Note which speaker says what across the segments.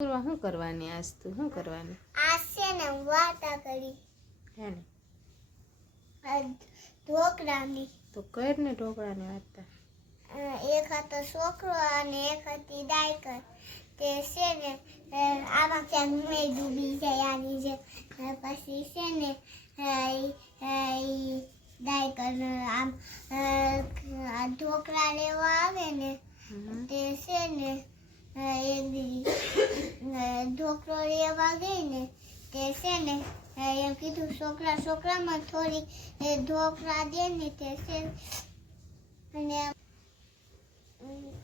Speaker 1: પૂર્વા શું કરવાની આજ તું શું કરવાની?
Speaker 2: આ છે ને વાર્તા કરી.
Speaker 1: હે ને.
Speaker 2: ઢોકળાની.
Speaker 1: તો કર ને ઢોકળાની વાર્તા.
Speaker 2: એક હતો છોકરો અને એક હતી દાયકર તે છે ને આમાં ક્યાંક મેં ડૂબી જાય આની જે પછી છે ને ડાયકર આમ ઢોકળા લેવા આવે ને તે છે ને ઢોકળો લેવા ગઈ ને તે છે ને એમ કીધું, છોકરા, છોકરામાં થોડી ઢોકળા દે ને, તે છે અને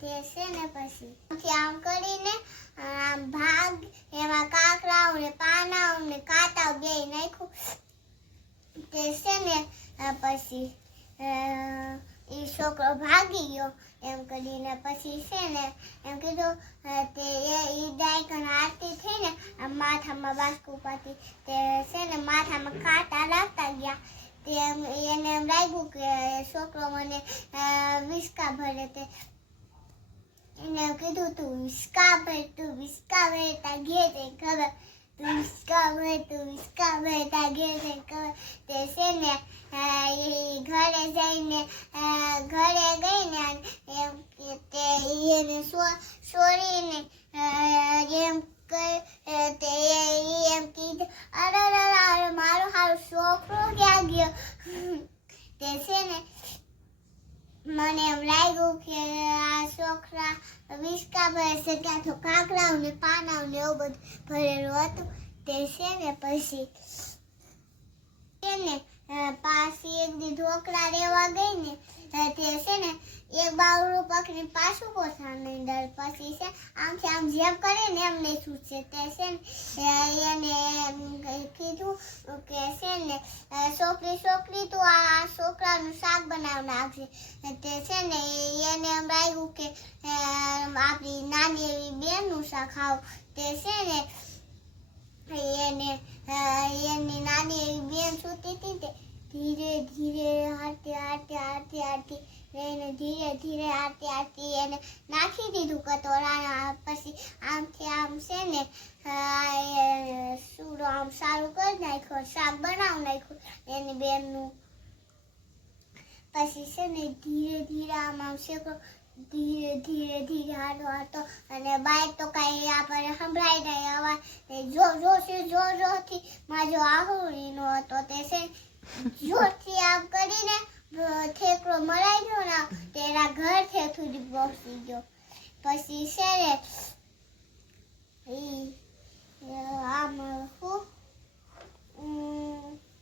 Speaker 2: તે છે ને પછી આમ કરીને, આમ ભાગ, એમાં કાકરાઓ ને પાનાઓ ને કાંટા બે નાખ્યું. તે છે ને પછી એ છોકરો ભાગી ગયો. એમ કરીને પછી છે ને, એમ કીધું તે એ ડાયકન આરતી થઈ ને માથામાં બાસ્કુ પાતી તે છે ને માથામાં કાંટા લાગતા ગયા. તે એને એમ લાગ્યું કે છોકરો મને વિસ્કા ભરે તે. એને કીધું, તું વિસ્કા ભર, તું વિસ્કા ભરતા ઘે તે ખબર? તું વિસ્કા ભર, તું વિસ્કા ભરતા ઘે તે ખબર? તે છે ને એ ઘરે જઈને ઘરે તે એને અ, એમ તે એમ કીધું અરે તે છે ને મને એમ લાગ્યું કે આ છોકરા વિસ્કા ભરે છે ત્યાં તો કાકડાઓ ને એવું બધું ભરેલું હતું. તે છે ને પછી તેને પાછી એક ઢોકળા લેવા ગઈ તે છે ને, એક બાવડું પકડી પાછું પોતાની અંદર પછી છે. આમ કે આમ જેમ કરે ને એમને શું છૂટશે તે છે ને એને કીધું કે છે ને છોકરી છોકરી તું આ છોકરાનું શાક બનાવી નાખજે તે છે ને એને એમ લાગ્યું કે આપણી નાની એવી બેનનું શાક ખાવ તે છે ને એને એની નાની એવી બેન સૂતી હતી તે ધીરે ધીરે હારતી હારતી હારતી એને ધીરે ધીરે આરતી આરતી એને નાખી દીધું કટોરાના પછી આમથી આમ છે ને સૂરો આમ સારું કરી નાખ્યો, શાક બનાવી નાખ્યું એની બેનનું. પછી છે ને ધીરે ધીરે આમ આમ ધીરે ધીરે ધીરે હાડો હાલતો અને બાઈક તો કાંઈ આપણે સંભળાય નહીં. અવાજ ને જો જો છે જો જોથી મારો આહુરીનો હતો તે છે જોરથી આમ કરીને ઠેકડો મરાઈ ગયો ને તેના ઘર છે સુધી પહોંચી ગયો પછી છે ને આમ શું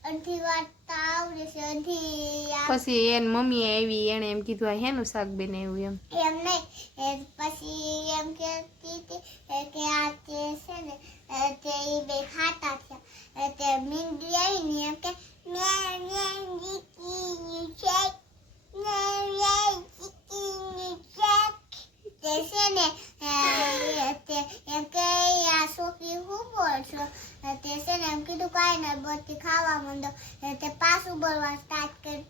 Speaker 2: અડધી વાર્તા આવડે છે અડધી
Speaker 1: પછી એન મમ્મી આવી એને એમ કીધું આ હેનું શાક બનાવ્યું એમ
Speaker 2: એમ નહીં પછી એમ કહેતી હતી કે આ તે છે ને તે એ બે ખાતા થયા તે મીંડી આવી ને એમ કે મેં મેં જીતીનું યુ મેં મેં જીતીનું શેક તે છે ને એ, એ તે એમ કે આ છોકરી હું બોલશો એ તે છે ને કાંઈ નહીં બધી ખાવા માંડો. તે પાછું બોલવા સ્ટાર્ટ કર્યું.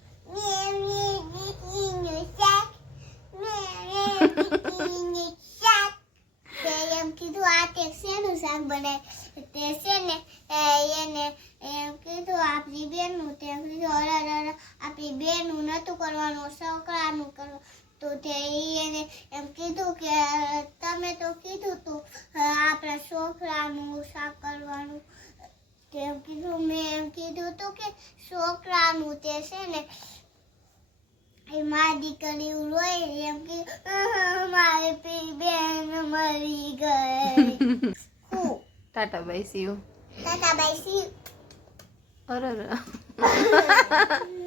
Speaker 2: એમ કીધું, આ તે શેનું શાક બને? તે છે ને એને એમ કીધું, આપણી બેનનું. તે કીધું, અરે અરે આપણી બેનનું નહોતું કરવાનું, છોકરાનું કરવાનું. તો તે એને એમ કીધું કે તમે તો કીધું તું અ, આપણા છોકરાનું શાક કરવાનું તે એમ કીધું મેં એમ તું કે છોકરાનું તે છે ને એ મારી દીકરી રોય એમ કે "આહ, મારી પી બેન મરી ગઈ. હું?
Speaker 1: Bye see you
Speaker 2: tata bye see
Speaker 1: અરે